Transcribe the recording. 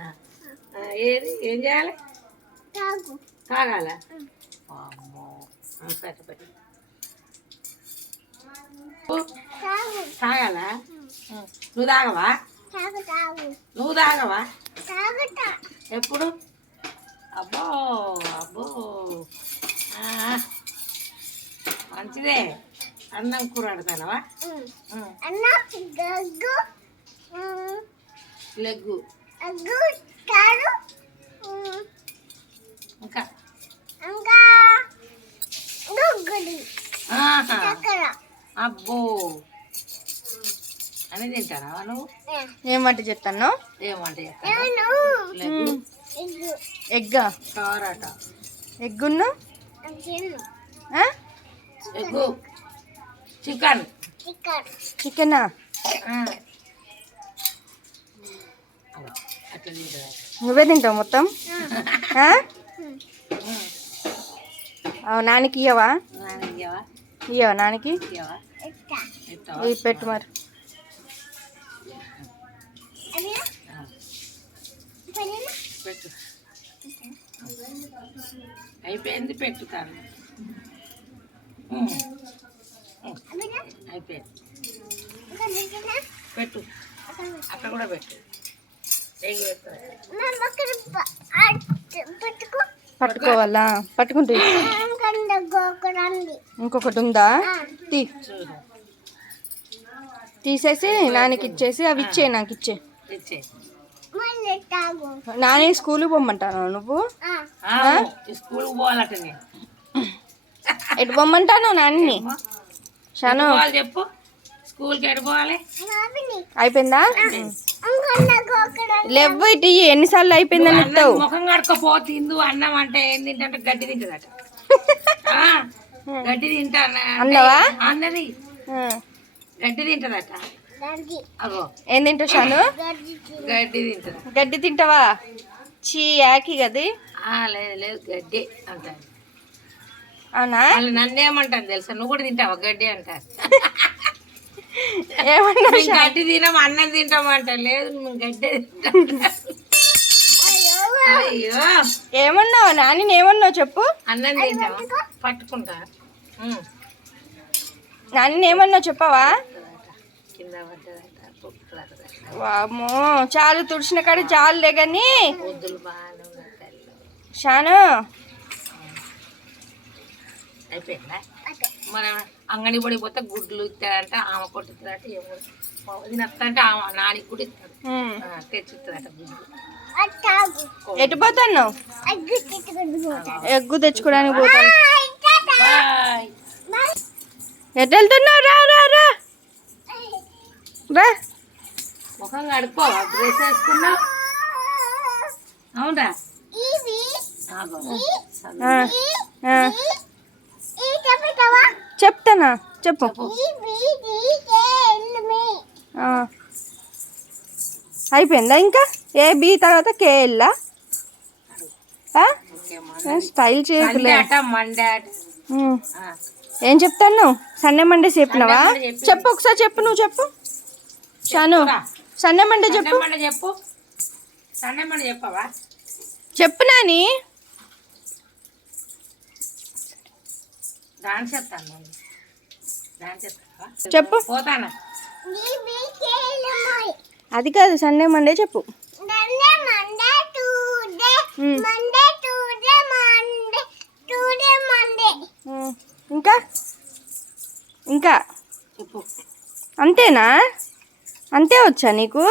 అవునా ఏది ఏం చేయాలి తాగాల అమ్మో పెట్టు పెట్టు తాగాల నువ్వు తాగవా నువ్వు తాగవా ఎప్పుడు అబ్బో అబ్బో మంచిదే అన్నం కూర ఆడతానవా లెగ్గు ఇంకా అబ్బో అని తింటానా నువ్వు ఏం వంట చెప్తాను ఏం వంట చేస్తాను ఎగ్గా టమాటా ఎగ్గును ఎగ్గు చికెన్ చికెనా అట్లా తింటుందా నువ్వే తింటావు మొత్తం నాన్నకి ఇయ్యవా ఇయ్యవా నాన్నకి ఇవి పెట్టు మరి పెట్టు అయిపోయింది పెట్టుతాను అయిపోయింది పెట్టు అక్కడ కూడా పెట్టు పట్టుకోవాలా పట్టుకుంటే ఇంకొకటి ఉందా తీసేసి నాన్నకి ఇచ్చేసి అవి ఇచ్చే నాకు ఇచ్చే నాని స్కూల్ పోమ్మంటాను నువ్వు స్కూల్ పోవాలట ఎటు పోమ్మంటాను నాన్ని షాను చెప్పు స్కూల్కి ఎటు పోవాలి అయిపోయిందా లేవు ఇటు ఎన్నిసార్లు అయిపోయిందని చెప్తావు ముఖం కడుక్కపో తిందు అన్నం అంటే ఏం తింటే గడ్డి తింటుందట గడ్డి తింటా అన్నవా అన్నది గడ్డి తింటదట అగో ఏం తింటావు షాను గడ్డి తింటది గడ్డి తింటావా చీ యాకి గది లేదు లేదు గడ్డి అంటారు అవునా వాళ్ళు నన్నేమంటాను తెలుసా నువ్వు కూడా తింటావా గడ్డి అంటారు ఏమన్నా గడ్డి తినాం అన్నం తింటామంట లేదు నువ్వు గడ్డి తింటా అయ్యో ఏమన్నావు నాని ఏమన్నావు చెప్పు అన్నం తింటావా పట్టుకుంటా నాని ఏమన్నావు చెప్పవా కింద పడ్డదట వామ్మో చాలు తుడిచిన కాడ చాలులే కానీ వద్దులు బాగానే ఉన్నాయి తల్లి షాను అయిపోయిందా మరి అంగడి పడిపోతే గుడ్లు ఇస్తాడంట ఆమె కొట్టిస్తాడంట ఏమో తినస్తాడంటే ఆమె నానికి కూడా ఇస్తాడు తెచ్చిస్తుందట గుడ్లు ఎటు పోతాను ఎగ్గు తెచ్చుకోవడానికి పోతాను ఎటు వెళ్తున్నావు రా రా రా రా ముఖం కడుక్కోవా డ్రెస్ వేసుకున్నావు అవునరా చెప్తానా చెప్పు అయిపోయిందా ఇంకా ఏ బి తర్వాత కేఎల్లా స్టైల్ చేయలే ఏం చెప్తాను సండే మండే చెప్పినావా చెప్పు ఒకసారి చెప్పు నువ్వు చెప్పు షాను సండే మండే చెప్పు చెప్పు సండే మండే చెప్పవా చెప్పు నాని డాన్స్ చెప్తాను డాన్స్ చెప్తావా చెప్పు పోతానా అది కాదు సండే మండే చెప్పు ఇంకా ఇంకా చెప్పు అంతేనా అంతే వచ్చా నీకు